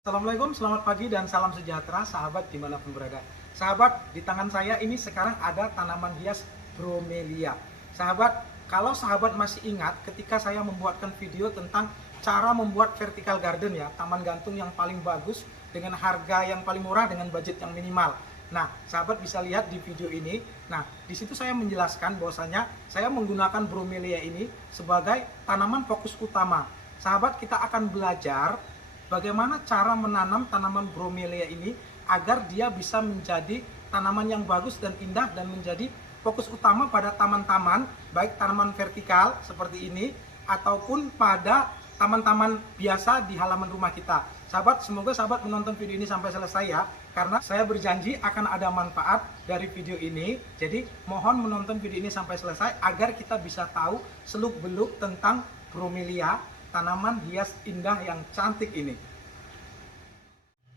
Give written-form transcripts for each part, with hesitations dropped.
Assalamualaikum, selamat pagi dan salam sejahtera sahabat dimanapun berada. Sahabat, di tangan saya ini sekarang ada tanaman hias bromelia. Sahabat, kalau sahabat masih ingat ketika saya membuatkan video tentang cara membuat vertical garden ya, taman gantung yang paling bagus dengan harga yang paling murah dengan budget yang minimal. Nah, sahabat bisa lihat di video ini. Nah, di situ saya menjelaskan bahwasanya saya menggunakan bromelia ini sebagai tanaman fokus utama. Sahabat, kita akan belajar bagaimana cara menanam tanaman bromelia ini agar dia bisa menjadi tanaman yang bagus dan indah dan menjadi fokus utama pada taman-taman, baik tanaman vertikal seperti ini ataupun pada taman-taman biasa di halaman rumah kita. Sahabat, semoga sahabat menonton video ini sampai selesai ya, karena saya berjanji akan ada manfaat dari video ini. Jadi mohon menonton video ini sampai selesai agar kita bisa tahu seluk-beluk tentang bromelia, tanaman hias indah yang cantik ini.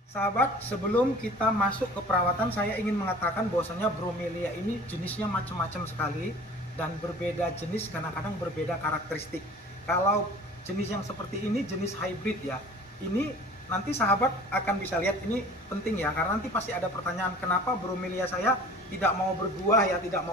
Sahabat, sebelum kita masuk ke perawatan, saya ingin mengatakan bahwasanya bromelia ini jenisnya macam-macam sekali dan berbeda jenis, kadang-kadang berbeda karakteristik. Kalau jenis yang seperti ini jenis hybrid ya. Ini nanti sahabat akan bisa lihat, ini penting ya, karena nanti pasti ada pertanyaan kenapa bromelia saya tidak mau berbuah ya, tidak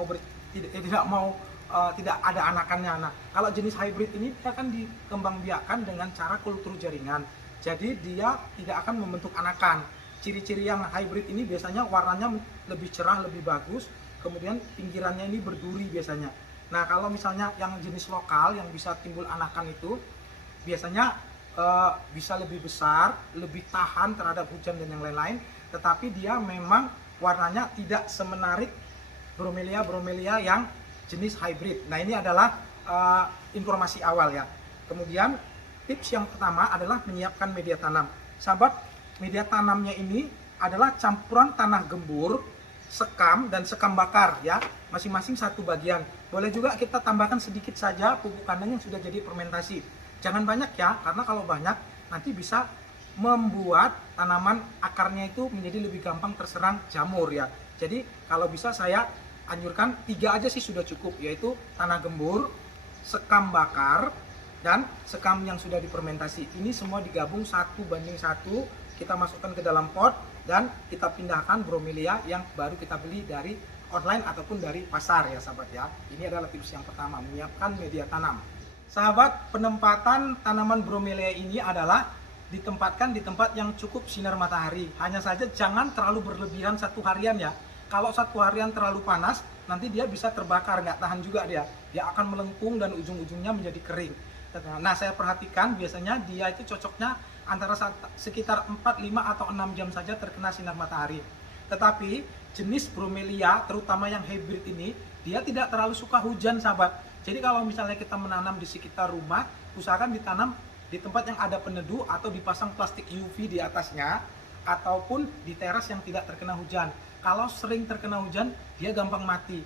ada anakannya. Nah, kalau jenis hybrid ini dia akan dikembangbiakkan dengan cara kultur jaringan. Jadi dia tidak akan membentuk anakan. Ciri-ciri yang hybrid ini biasanya warnanya lebih cerah, lebih bagus. Kemudian pinggirannya ini berduri biasanya. Nah, kalau misalnya yang jenis lokal yang bisa timbul anakan itu biasanya bisa lebih besar, lebih tahan terhadap hujan dan yang lain-lain. Tetapi dia memang warnanya tidak semenarik bromelia yang jenis hybrid. Nah, ini adalah informasi awal ya. Kemudian tips yang pertama adalah menyiapkan media tanam. Sahabat, media tanamnya ini adalah campuran tanah gembur, sekam dan sekam bakar ya, masing-masing satu bagian. Boleh juga kita tambahkan sedikit saja pupuk kandang yang sudah jadi fermentasi. Jangan banyak ya, karena kalau banyak nanti bisa membuat tanaman akarnya itu menjadi lebih gampang terserang jamur ya. Jadi kalau bisa saya anjurkan 3 aja sih sudah cukup, yaitu tanah gembur, sekam bakar, dan sekam yang sudah difermentasi. Ini semua digabung 1:1, kita masukkan ke dalam pot dan kita pindahkan bromelia yang baru kita beli dari online ataupun dari pasar ya sahabat ya. Ini adalah tips yang pertama, menyiapkan media tanam. Sahabat, penempatan tanaman bromelia ini adalah ditempatkan di tempat yang cukup sinar matahari. Hanya saja jangan terlalu berlebihan satu harian ya. Kalau satu harian terlalu panas, nanti dia bisa terbakar, nggak tahan juga dia. Dia akan melengkung dan ujung-ujungnya menjadi kering. Nah, saya perhatikan biasanya dia itu cocoknya antara sekitar 4, 5, atau 6 jam saja terkena sinar matahari. Tetapi jenis bromelia, terutama yang hybrid ini, dia tidak terlalu suka hujan sahabat. Jadi kalau misalnya kita menanam di sekitar rumah, usahakan ditanam di tempat yang ada peneduh atau dipasang plastik UV di atasnya, ataupun di teras yang tidak terkena hujan. Kalau sering terkena hujan, dia gampang mati.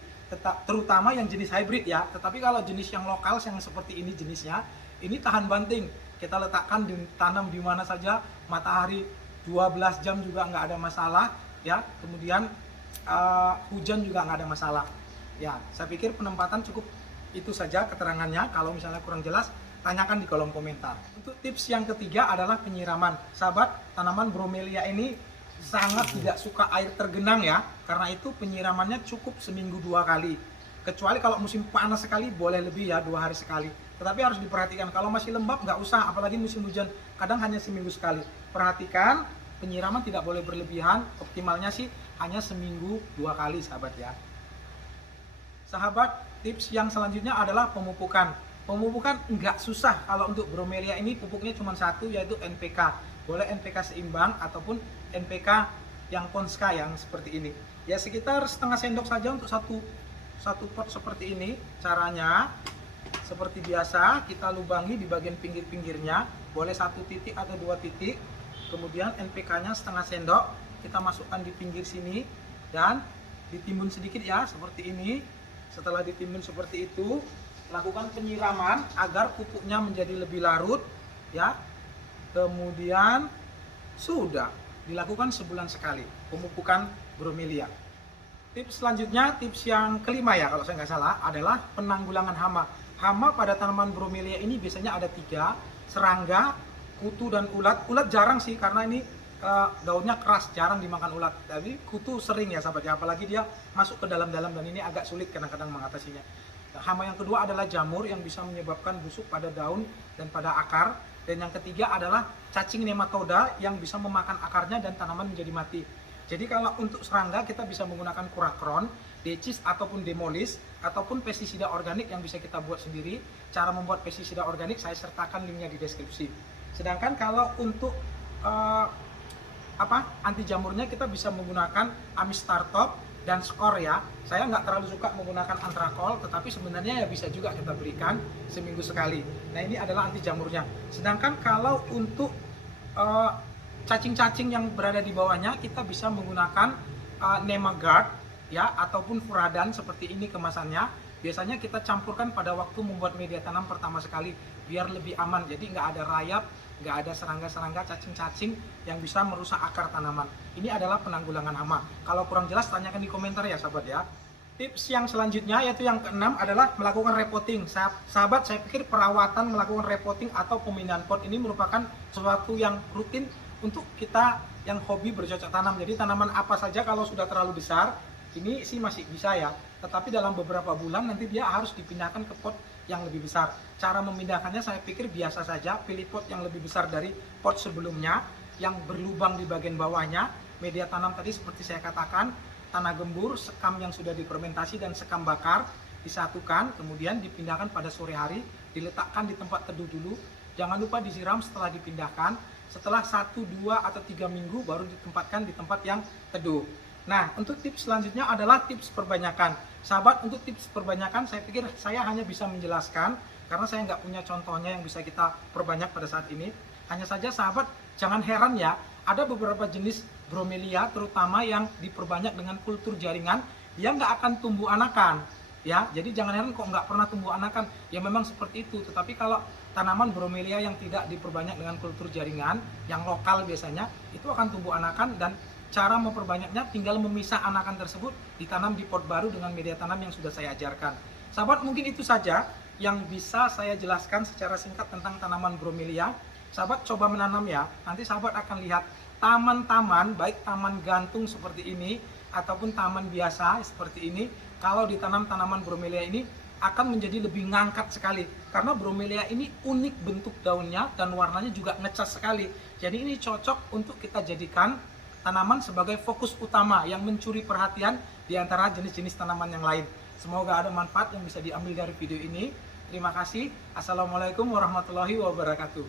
Terutama yang jenis hybrid ya. Tetapi kalau jenis yang lokal yang seperti ini jenisnya, ini tahan banting. Kita letakkan ditanam di mana saja, matahari 12 jam juga nggak ada masalah ya. Kemudian hujan juga nggak ada masalah. Ya, saya pikir penempatan cukup itu saja keterangannya. Kalau misalnya kurang jelas, tanyakan di kolom komentar. Untuk tips yang ketiga adalah penyiraman. Sahabat, tanaman bromelia ini sangat tidak suka air tergenang ya, karena itu penyiramannya cukup seminggu 2 kali. Kecuali kalau musim panas sekali boleh lebih ya, 2 hari sekali. Tetapi harus diperhatikan kalau masih lembab nggak usah, apalagi musim hujan kadang hanya seminggu sekali. Perhatikan penyiraman tidak boleh berlebihan, optimalnya sih hanya seminggu 2 kali sahabat ya. Sahabat, tips yang selanjutnya adalah pemupukan. Pemupukan nggak susah. Kalau untuk bromelia ini pupuknya cuma satu, yaitu NPK. Boleh NPK seimbang ataupun NPK yang Ponska yang seperti ini. Ya sekitar setengah sendok saja untuk satu pot seperti ini. Caranya seperti biasa, kita lubangi di bagian pinggir-pinggirnya. Boleh 1 titik atau 2 titik. Kemudian NPK-nya setengah sendok kita masukkan di pinggir sini dan ditimbun sedikit ya, seperti ini. Setelah ditimbun seperti itu, lakukan penyiraman agar pupuknya menjadi lebih larut ya. Kemudian sudah dilakukan sebulan sekali pemupukan bromelia. Tips selanjutnya, tips yang kelima ya kalau saya nggak salah, adalah penanggulangan hama. Hama pada tanaman bromelia ini biasanya ada 3, serangga, kutu dan ulat. Ulat jarang sih karena ini daunnya keras, jarang dimakan ulat. Tapi kutu sering ya sahabat ya, apalagi dia masuk ke dalam-dalam dan ini agak sulit kadang-kadang mengatasinya. Nah, hama yang kedua adalah jamur yang bisa menyebabkan busuk pada daun dan pada akar. Dan yang ketiga adalah cacing nematoda yang bisa memakan akarnya dan tanaman menjadi mati. Jadi kalau untuk serangga kita bisa menggunakan kurakron, decis ataupun demolis ataupun pestisida organik yang bisa kita buat sendiri. Cara membuat pestisida organik saya sertakan linknya di deskripsi. Sedangkan kalau untuk anti jamurnya kita bisa menggunakan amistartop dan skor ya. Saya nggak terlalu suka menggunakan antrakol, tetapi sebenarnya ya bisa juga kita berikan seminggu sekali. Nah ini adalah anti jamurnya. Sedangkan kalau untuk cacing-cacing yang berada di bawahnya kita bisa menggunakan Nemagard ya ataupun Furadan seperti ini kemasannya. Biasanya kita campurkan pada waktu membuat media tanam pertama sekali biar lebih aman. Jadi nggak ada rayap, nggak ada serangga-serangga, cacing-cacing yang bisa merusak akar tanaman. Ini adalah penanggulangan hama. Kalau kurang jelas tanyakan di komentar ya sahabat ya. Tips yang selanjutnya yaitu yang keenam adalah melakukan repotting. Sahabat, saya pikir perawatan melakukan repotting atau pemindahan pot ini merupakan sesuatu yang rutin untuk kita yang hobi bercocok tanam. Jadi tanaman apa saja kalau sudah terlalu besar ini sih masih bisa ya, tetapi dalam beberapa bulan nanti dia harus dipindahkan ke pot yang lebih besar. Cara memindahkannya saya pikir biasa saja, pilih pot yang lebih besar dari pot sebelumnya yang berlubang di bagian bawahnya. Media tanam tadi seperti saya katakan, tanah gembur, sekam yang sudah difermentasi dan sekam bakar disatukan, kemudian dipindahkan pada sore hari, diletakkan di tempat teduh dulu. Jangan lupa disiram setelah dipindahkan. Setelah 1, 2, atau 3 minggu baru ditempatkan di tempat yang teduh. Nah, untuk tips selanjutnya adalah tips perbanyakan. Sahabat, untuk tips perbanyakan saya pikir saya hanya bisa menjelaskan karena saya nggak punya contohnya yang bisa kita perbanyak pada saat ini. Hanya saja sahabat, jangan heran ya, ada beberapa jenis bromelia terutama yang diperbanyak dengan kultur jaringan, dia nggak akan tumbuh anakan. Ya, jadi jangan heran kok nggak pernah tumbuh anakan. Ya memang seperti itu. Tetapi kalau tanaman bromelia yang tidak diperbanyak dengan kultur jaringan, yang lokal biasanya, itu akan tumbuh anakan dan cara memperbanyaknya tinggal memisah anakan tersebut ditanam di pot baru dengan media tanam yang sudah saya ajarkan. Sahabat, mungkin itu saja yang bisa saya jelaskan secara singkat tentang tanaman bromelia. Sahabat coba menanam ya. Nanti sahabat akan lihat taman-taman, baik taman gantung seperti ini ataupun taman biasa seperti ini, kalau ditanam tanaman bromelia ini akan menjadi lebih ngangkat sekali karena bromelia ini unik bentuk daunnya dan warnanya juga ngecas sekali. Jadi ini cocok untuk kita jadikan tanaman sebagai fokus utama yang mencuri perhatian di antara jenis-jenis tanaman yang lain. Semoga ada manfaat yang bisa diambil dari video ini. Terima kasih. Assalamualaikum warahmatullahi wabarakatuh.